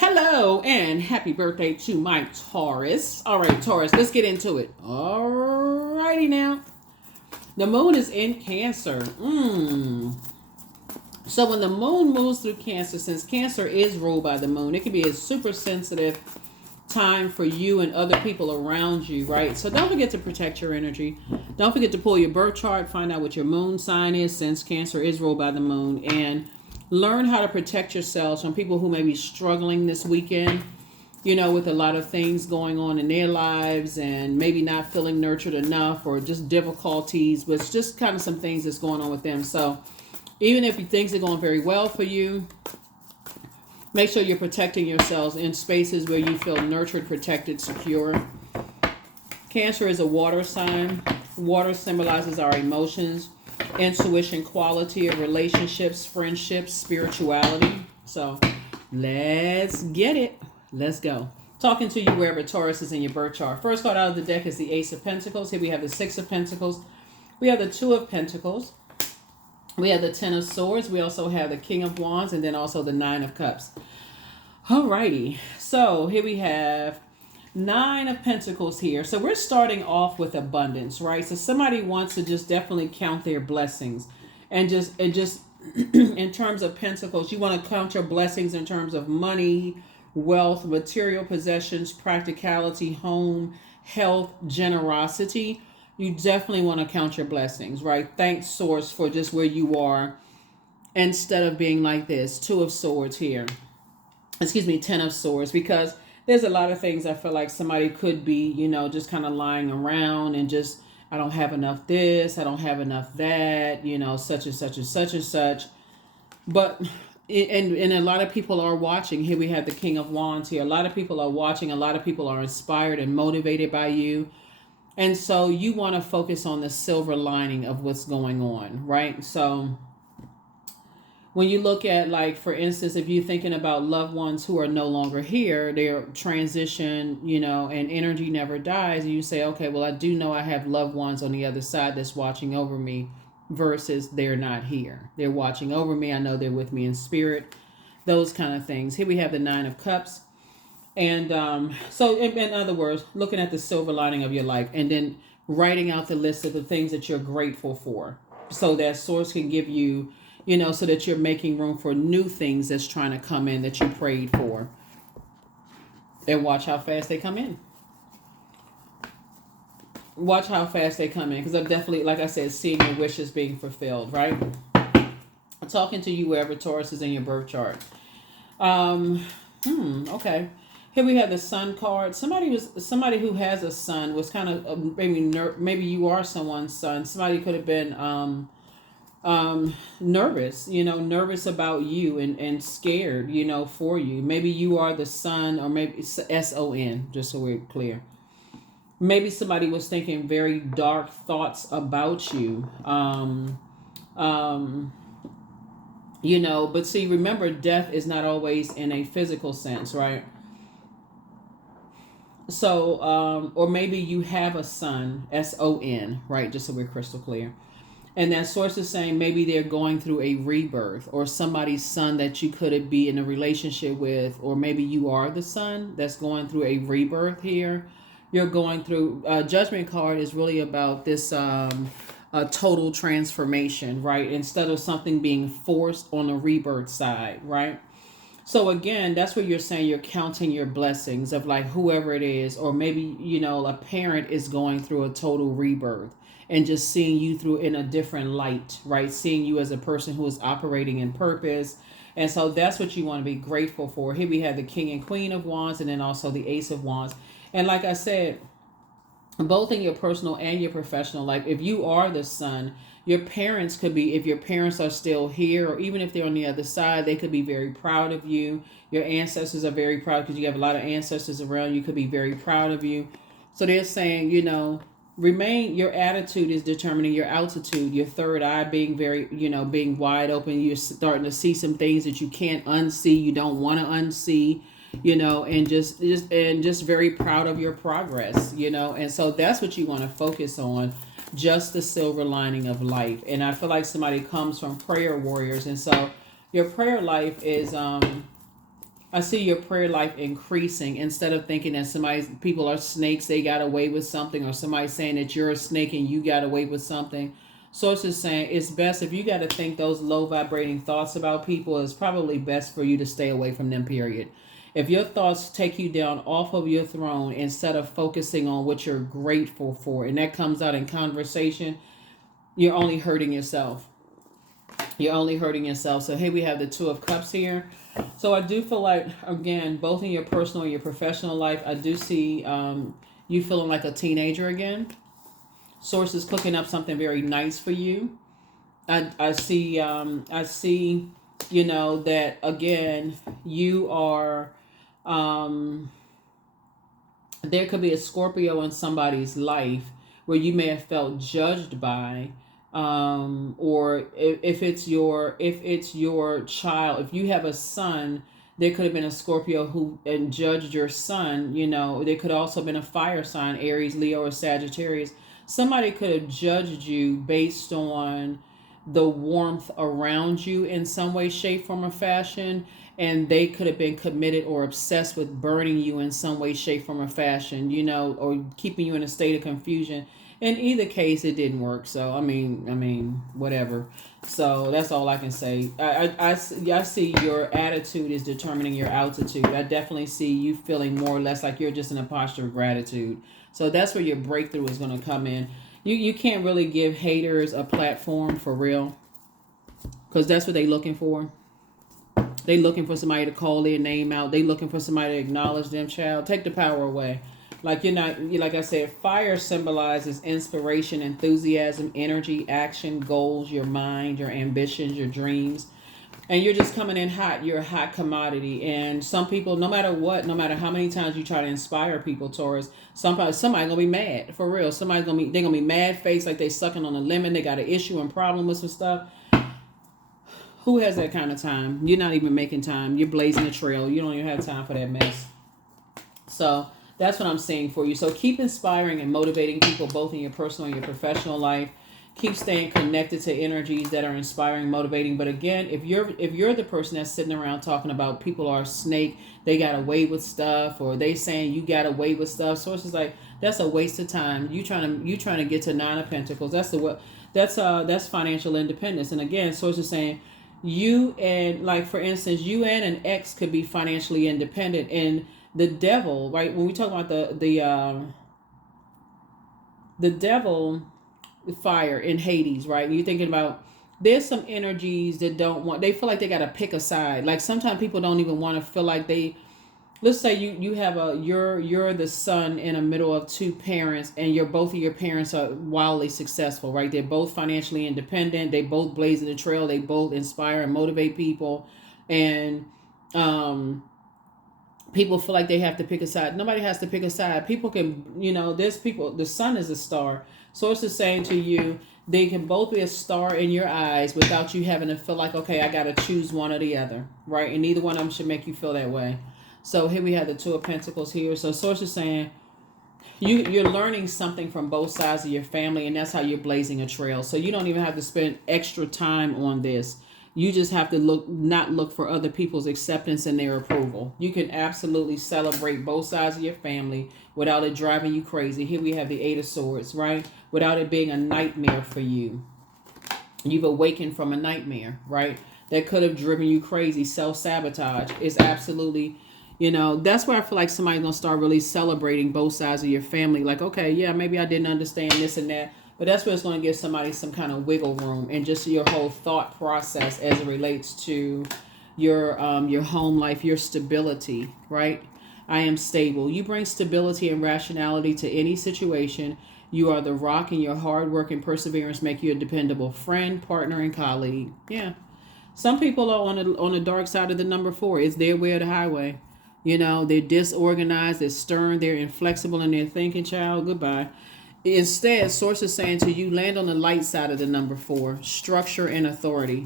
Hello and happy birthday to my Taurus. All right, Taurus, let's get into it. All righty now. The moon is in Cancer. So when the moon moves through Cancer, since Cancer is ruled by the moon, it can be a super sensitive time for you and other people around you, right? So don't forget to protect your energy. Don't forget to pull your birth chart, find out what your moon sign is, since Cancer is ruled by the moon, and learn how to protect yourselves from people who may be struggling this weekend, with a lot of things going on in their lives and maybe not feeling nurtured enough or just difficulties, but it's just kind of some things that's going on with them. So even if things are going very well for you, make sure you're protecting yourselves in spaces where you feel nurtured, protected, secure. Cancer is a water sign. Water symbolizes our emotions, intuition, quality of relationships, friendships, spirituality. So let's get it. Let's go. Talking to you wherever Taurus is in your birth chart. First card out of the deck is the Ace of Pentacles. Here we have the Six of Pentacles. We have the Two of Pentacles. We have the Ten of Swords. We also have the King of Wands, and then also the Nine of Cups. Alrighty. So here we have Nine of Pentacles here. So we're starting off with abundance, right? So somebody wants to just definitely count their blessings, and just in terms of pentacles, you want to count your blessings in terms of money, wealth, material possessions, practicality, home, health, generosity. You definitely want to count your blessings, right? Thank Source for just where you are, instead of being like this. Two of Swords here. Excuse me, Ten of Swords, because there's a lot of things I feel like somebody could be, just kind of lying around and just, I don't have enough this, I don't have enough that, such and such and such and such. But, and a lot of people are watching. Here we have the King of Wands here. A lot of people are watching. A lot of people are inspired and motivated by you. And so you want to focus on the silver lining of what's going on, right? So when you look at, like, for instance, if you're thinking about loved ones who are no longer here, their transition, and energy never dies, and you say, okay, well, I do know I have loved ones on the other side that's watching over me, versus they're not here. They're watching over me. I know they're with me in spirit, those kind of things. Here we have the Nine of Cups. And so in other words, looking at the silver lining of your life, and then writing out the list of the things that you're grateful for, so that Source can give you, so that you're making room for new things that's trying to come in that you prayed for. And watch how fast they come in. Watch how fast they come in, because I'm definitely, like I said, seeing your wishes being fulfilled, right? I'm talking to you wherever Taurus is in your birth chart. Okay. Here we have the Sun card. Somebody who has a son was kind of maybe you are someone's son. Somebody could have been nervous, nervous about you and scared, for you. Maybe you are the son, or maybe it's SON, just so we're clear. Maybe somebody was thinking very dark thoughts about you. But see, remember, death is not always in a physical sense, right? So, or maybe you have a son, SON, right? Just so we're crystal clear. And that Source is saying maybe they're going through a rebirth, or somebody's son that you could be in a relationship with, or maybe you are the son that's going through a rebirth here. You're going through, Judgment card is really about this a total transformation, right? Instead of something being forced on the rebirth side, right? So again, that's what you're saying. You're counting your blessings of, like, whoever it is, or maybe, a parent is going through a total rebirth and just seeing you through in a different light, right? Seeing you as a person who is operating in purpose. And so that's what you want to be grateful for. Here we have the King and Queen of Wands, and then also the Ace of Wands. And like I said, both in your personal and your professional life, if you are the son, your parents could be, if your parents are still here, or even if they're on the other side, they could be very proud of you. Your ancestors are very proud, because you have a lot of ancestors around you, could be very proud of you. So they're saying, remain, your attitude is determining your altitude, your third eye being very, being wide open. You're starting to see some things that you can't unsee, you don't want to unsee, and just very proud of your progress, and so that's what you want to focus on, just the silver lining of life. And I feel like somebody comes from prayer warriors, and so your prayer life is I see your prayer life increasing instead of thinking that people are snakes, they got away with something, or somebody saying that you're a snake and you got away with something. Source is saying it's best if you got to think those low vibrating thoughts about people, it's probably best for you to stay away from them, period. If your thoughts take you down off of your throne instead of focusing on what you're grateful for, and that comes out in conversation, you're only hurting yourself. You're only hurting yourself. So here we have the Two of Cups here. So I do feel like, again, both in your personal and your professional life, I do see you feeling like a teenager again. Source is cooking up something very nice for you. I see that again you are there could be a Scorpio in somebody's life where you may have felt judged by, or if it's your child, if you have a son, there could have been a Scorpio who and judged your son. There could also have been a fire sign, Aries, Leo, or Sagittarius. Somebody could have judged you based on the warmth around you in some way, shape, form, or fashion, and they could have been committed or obsessed with burning you in some way, shape, form, or fashion, or keeping you in a state of confusion. In either case, it didn't work. So I mean, whatever. So that's all I can say. I see your attitude is determining your altitude. I definitely see you feeling more or less like you're just in a posture of gratitude. So that's where your breakthrough is going to come in. You can't really give haters a platform for real, because that's what they're looking for. They looking for somebody to call their name out. They looking for somebody to acknowledge them, child. Take the power away. Like like I said, fire symbolizes inspiration, enthusiasm, energy, action, goals, your mind, your ambitions, your dreams. And you're just coming in hot. You're a hot commodity. And some people, no matter what, no matter how many times you try to inspire people, Taurus, somebody gonna be mad. For real. They're gonna be mad faced like they sucking on a lemon. They got an issue and problem with some stuff. Who has that kind of time? You're not even making time. You're blazing a trail. You don't even have time for that mess. So that's what I'm saying for you. So keep inspiring and motivating people both in your personal and your professional life. Keep staying connected to energies that are inspiring, motivating. But again, if you're the person that's sitting around talking about people are a snake, they got away with stuff, or they saying you got away with stuff, sources like that's a waste of time. You trying to get to Nine of Pentacles. That's financial independence. And again, sources saying you and, like, for instance, you and an ex could be financially independent. And the devil, right? When we talk about the devil fire in Hades, right? You're thinking about, there's some energies that they feel like they got to pick a side. Like sometimes people don't even want to feel like let's say you have you're the son in the middle of two parents, and both of your parents are wildly successful, right? They're both financially independent. They both blaze the trail. They both inspire and motivate people. And, people feel like they have to pick a side. Nobody has to pick a side. People can, there's people, the sun is a star. Source is saying to you, they can both be a star in your eyes without you having to feel like, okay, I got to choose one or the other, right? And neither one of them should make you feel that way. So here we have the Two of Pentacles here. So source is saying you're learning something from both sides of your family, and that's how you're blazing a trail. So you don't even have to spend extra time on this. You just have to not look for other people's acceptance and their approval. You can absolutely celebrate both sides of your family without it driving you crazy. Here we have the Eight of Swords, right? Without it being a nightmare for you. You've awakened from a nightmare, right? That could have driven you crazy. Self-sabotage is absolutely, that's where I feel like somebody's going to start really celebrating both sides of your family. Like, okay, yeah, maybe I didn't understand this and that. But that's where it's going to give somebody some kind of wiggle room, and just your whole thought process as it relates to your home life, your stability, right? I am stable. You bring stability and rationality to any situation. You are the rock, and your hard work and perseverance make you a dependable friend, partner, and colleague. Yeah. Some people are on the dark side of the number 4. It's their way or the highway. They're disorganized, they're stern, they're inflexible in their thinking, child. Goodbye. Instead, source is saying to you, land on the light side of the number 4, structure and authority,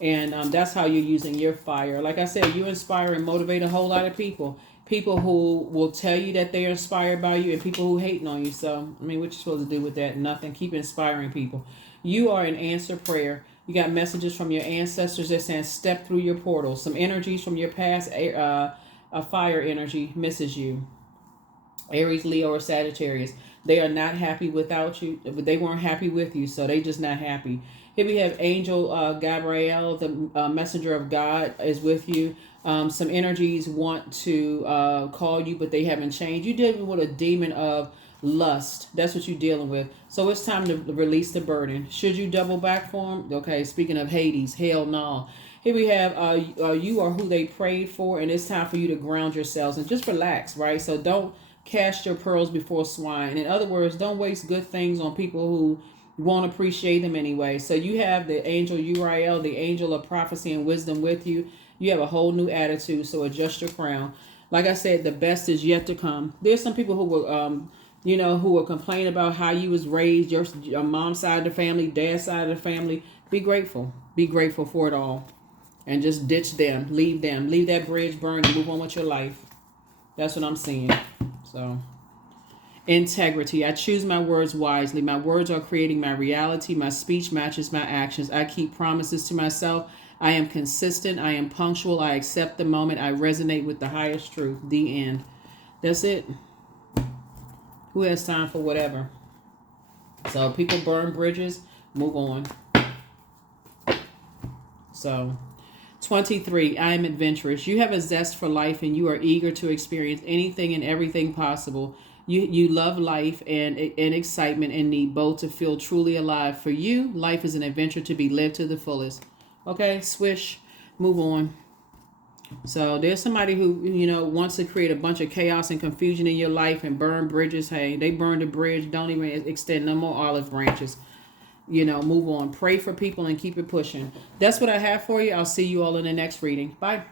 and that's how you're using your fire. Like I said, you inspire and motivate a whole lot of people who will tell you that they're inspired by you, and people who hating on you. So, what you supposed to do with that? Nothing. Keep inspiring people. You are an answered prayer. You got messages from your ancestors that saying step through your portal. Some energies from your past, a fire energy misses you. Aries, Leo, or Sagittarius. They are not happy without you, but they weren't happy with you, so they just not happy. Here we have Angel Gabriel, the messenger of God, is with you. Some energies want to call you, but they haven't changed. You're dealing with a demon of lust. That's what you're dealing with. So it's time to release the burden. Should you double back for them? Okay, speaking of Hades, hell no. Here we have you are who they prayed for, and it's time for you to ground yourselves and just relax, right? So don't cast your pearls before swine. In other words, don't waste good things on people who won't appreciate them anyway. So you have the angel Uriel, the angel of prophecy and wisdom with you. You have a whole new attitude, so adjust your crown. Like I said, the best is yet to come. There's some people who will who will complain about how you was raised, your mom's side of the family, dad's side of the family. Be grateful. Be grateful for it all. And just ditch them. Leave them. Leave that bridge burn and move on with your life. That's what I'm seeing. So, integrity. I choose my words wisely. My words are creating my reality. My speech matches my actions. I keep promises to myself. I am consistent. I am punctual. I accept the moment. I resonate with the highest truth. The end. That's it. Who has time for whatever? So, people burn bridges. Move on. So, 23. I am adventurous. You have a zest for life and you are eager to experience anything and everything possible. You love life and excitement and need both to feel truly alive. For you, life is an adventure to be lived to the fullest. Okay, swish, move on. So there's somebody who, wants to create a bunch of chaos and confusion in your life and burn bridges. Hey, they burned a bridge. Don't even extend no more olive branches. Move on. Pray for people and keep it pushing. That's what I have for you. I'll see you all in the next reading. Bye.